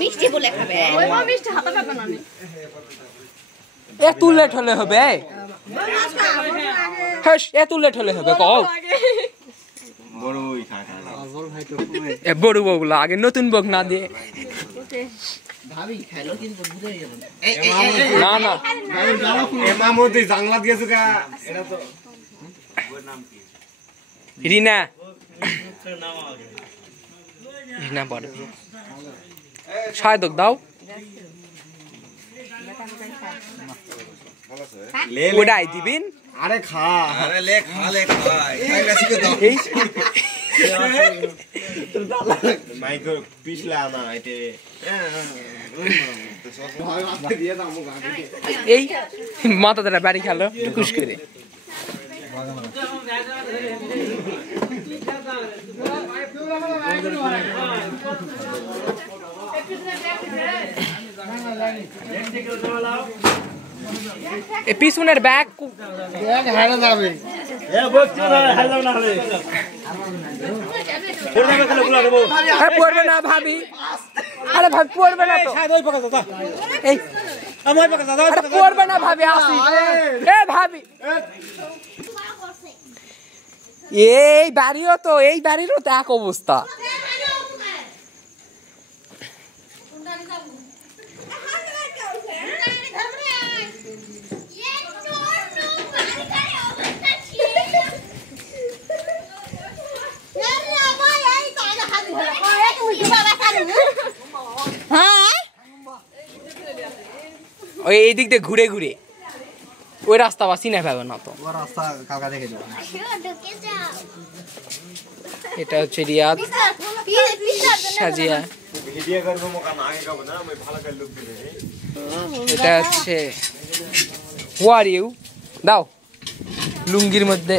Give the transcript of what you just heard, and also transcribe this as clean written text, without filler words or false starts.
মিষ্টি বলে খাবে ওই মিষ্টি হাতে পাবে না এত লেট হলে হবে হ্যাঁ এত লেট হলে হবে কও বড়ই খাটা আজল ভাই তো এ বড় বউলা আগে নতুন বক না দিয়ে ভাবি খাইলো কিন্তু বুঝে গেল না না এ মামুদি জাংলা দিয়েছে কা এটা তো ওর নাম কি রিনা রিনা বড় শায়দক দাও লে ওডাই দিবেন আরে খা আরে লে খা খাইলা শিখে দাও এই মাইকো পিছলা না এতে এই মাথা ধরে বাড়ি খেলো টুকুস করে এই পিছনের ব্যাগ হারা যাবে এ বসছো না হাই যাও না হলে পড়বে খেলে গুলা দেব আরে পড়বে না ভাবি আরে ভাই পড়বে না তো ওই পাকা দাদা এই আমার পাকা দাদা আরে পড়বে না ভাবি আসি এ ভাবি এই বাড়িও তো এই বাড়িরও তো এক অবস্থা ওই এই দিক দিয়ে ঘুরে ঘুরে ওই রাস্তা বা চিনে পাবে না তো ও রাস্তা কাকা দেখে যাও এটা হচ্ছে রিয়াদ সাজিয়া ভিডিও করব মকান আগে কব না আমি ভালো করে লুক দিলে এটা হচ্ছে হু আর ইউ দাও লুঙ্গির মধ্যে